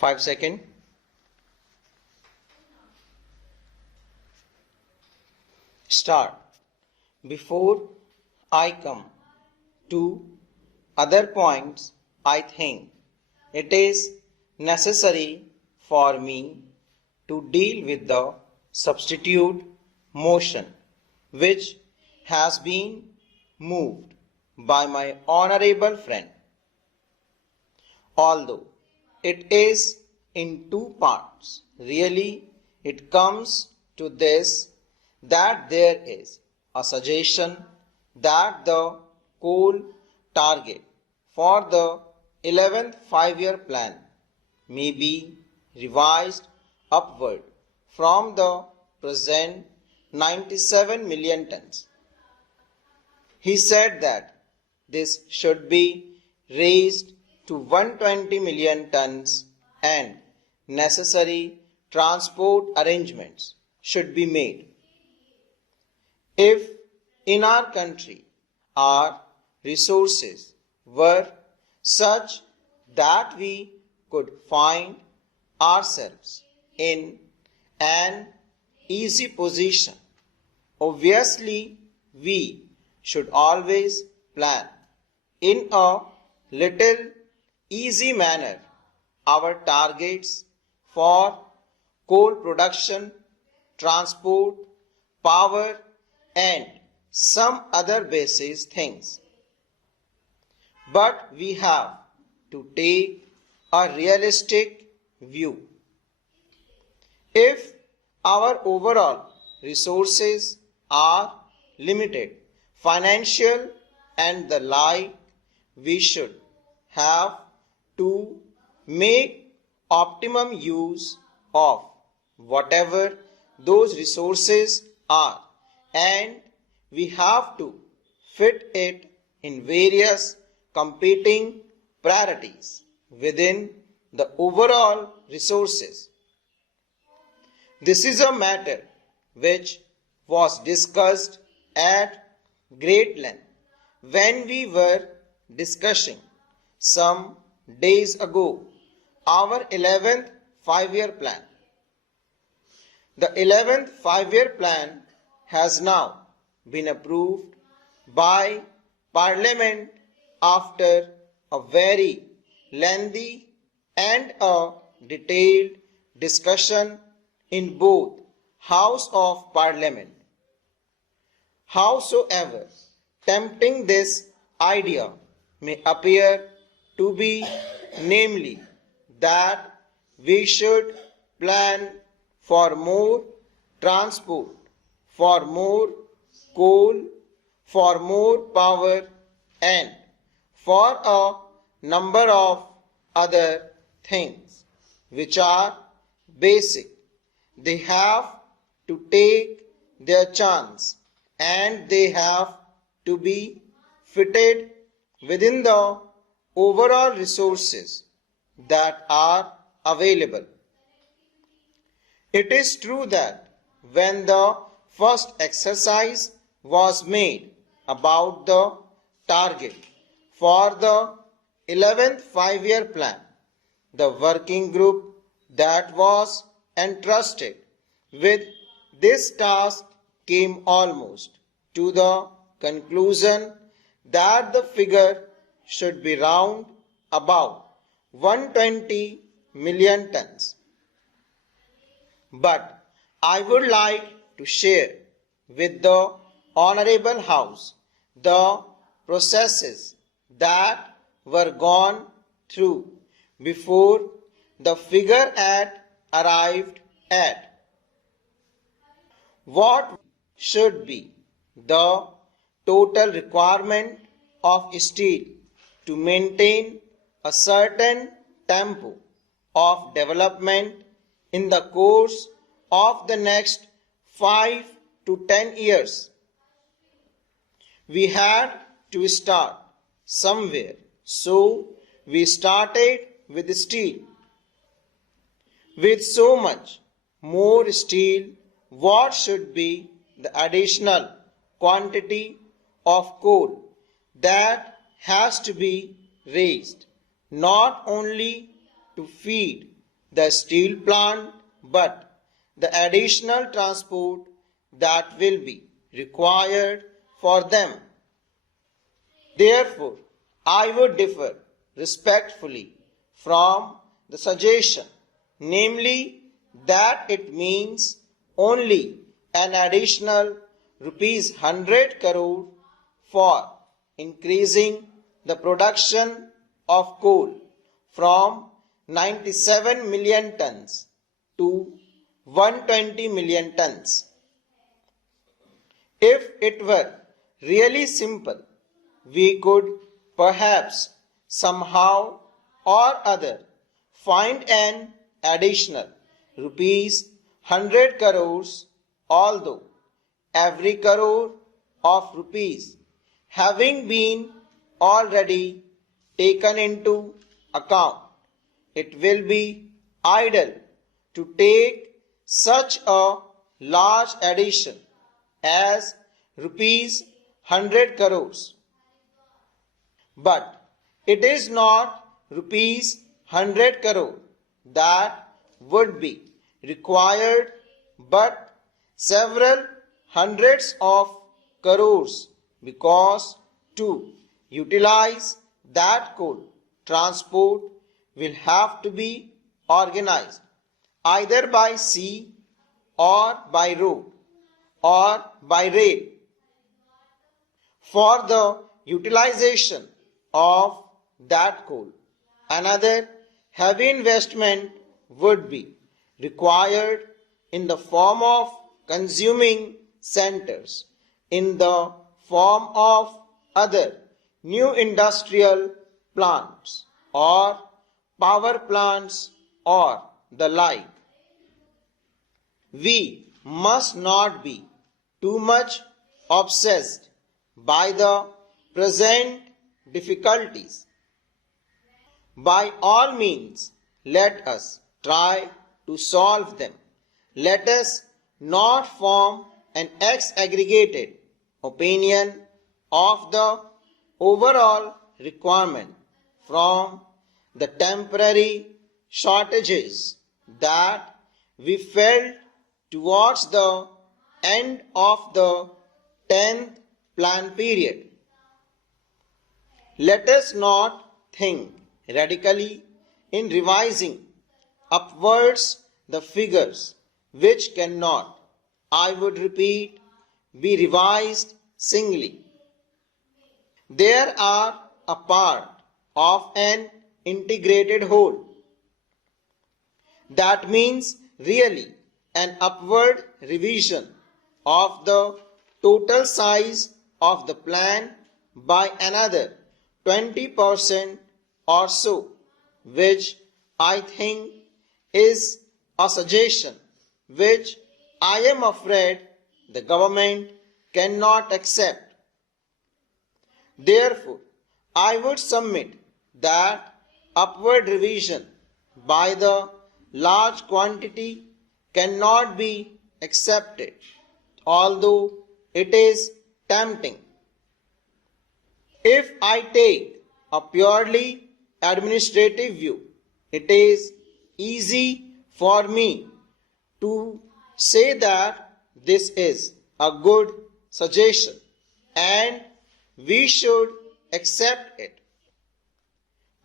5 seconds. Start. Before I come to other points, I think it is necessary for me to deal with the substitute motion which has been moved by my honorable friend. Although it is in two parts, really it comes to this, that there is a suggestion that the goal target for the 11th 5-year plan may be revised upward from the present 97 million tons. He said that this should be raised to 120 million tons and necessary transport arrangements should be made. If in our country our resources were such that we could find ourselves in an easy position, obviously we should always plan in a little easy manner our targets for coal production, transport, power and some other basis things. But we have to take a realistic view. If our overall resources are limited, financial and the like, we should have to make optimum use of whatever those resources are, and we have to fit it in various competing priorities within the overall resources. This is a matter which was discussed at great length when we were discussing some days ago our 11th 5-year plan. The 11th 5-year plan has now been approved by Parliament after a very lengthy and a detailed discussion in both House of Parliament. Howsoever tempting this idea may appear to be, namely that we should plan for more transport, for more coal, for more power and for a number of other things which are basic, they have to take their chance and they have to be fitted within the overall resources that are available. It is true that when the first exercise was made about the target for the 11th 5-year plan, the working group that was entrusted with this task came almost to the conclusion that the figure should be round about 120 million tons. But I would like to share with the Honorable House the processes that were gone through before the figure arrived at. What should be the total requirement of steel to maintain a certain tempo of development in the course of the next 5 to 10 years? We had to start somewhere, so we started with steel. With so much more steel, what should be the additional quantity of coal that has to be raised, not only to feed the steel plant, but the additional transport that will be required for them. Therefore, I would differ respectfully from the suggestion, namely that it means only an additional rupees 100 crore for increasing the production of coal from 97 million tons to 120 million tons. If it were really simple, we could perhaps somehow or other find an additional rupees 100 crores, although every crore of rupees having been already taken into account, it will be idle to take such a large addition as rupees 100 crores. But it is not rupees 100 crore that would be required, but several hundreds of crores, because to utilize that coal, transport will have to be organized either by sea or by road or by rail. For the utilization of that coal, another heavy investment would be required in the form of consuming centers, in the form of other new industrial plants or power plants or the like. We must not be too much obsessed by the present difficulties. By all means, let us try to solve them. Let us not form an exaggregated opinion of the overall requirement from the temporary shortages that we felt towards the end of the 10th plan period. Let us not think radically in revising upwards the figures which cannot, I would repeat, be revised singly. They are a part of an integrated whole. That means really an upward revision of the total size of the plan by another 20% or so, which I think is a suggestion which I am afraid the government cannot accept. Therefore, I would submit that upward revision by the large quantity cannot be accepted, although it is tempting. If I take a purely administrative view, it is easy for me to say that this is a good suggestion and we should accept it.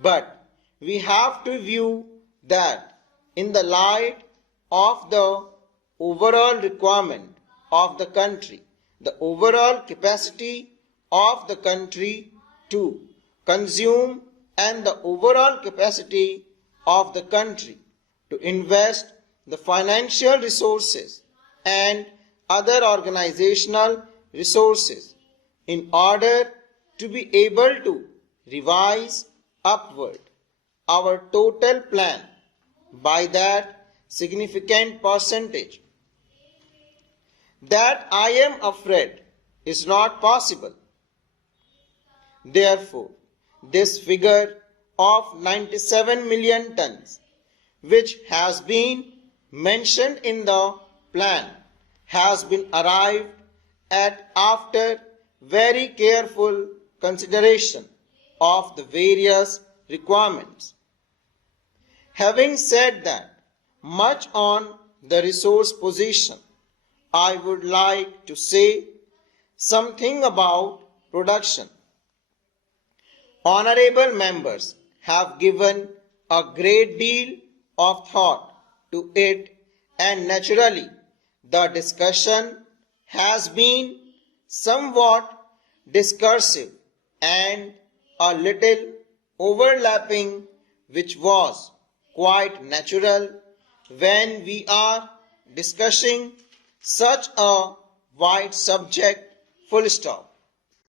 But we have to view that in the light of the overall requirement of the country, the overall capacity of the country to consume and the overall capacity of the country to invest the financial resources and other organizational resources in order to be able to revise upward our total plan by that significant percentage. That I am afraid is not possible. Therefore, this figure of 97 million tons, which has been mentioned in the plan, has been arrived at after very careful consideration of the various requirements. Having said that, much on the resource position, I would like to say something about production. Honorable members have given a great deal of thought to it, and naturally the discussion has been somewhat discursive and a little overlapping, which was quite natural when we are discussing such a wide subject, full stop.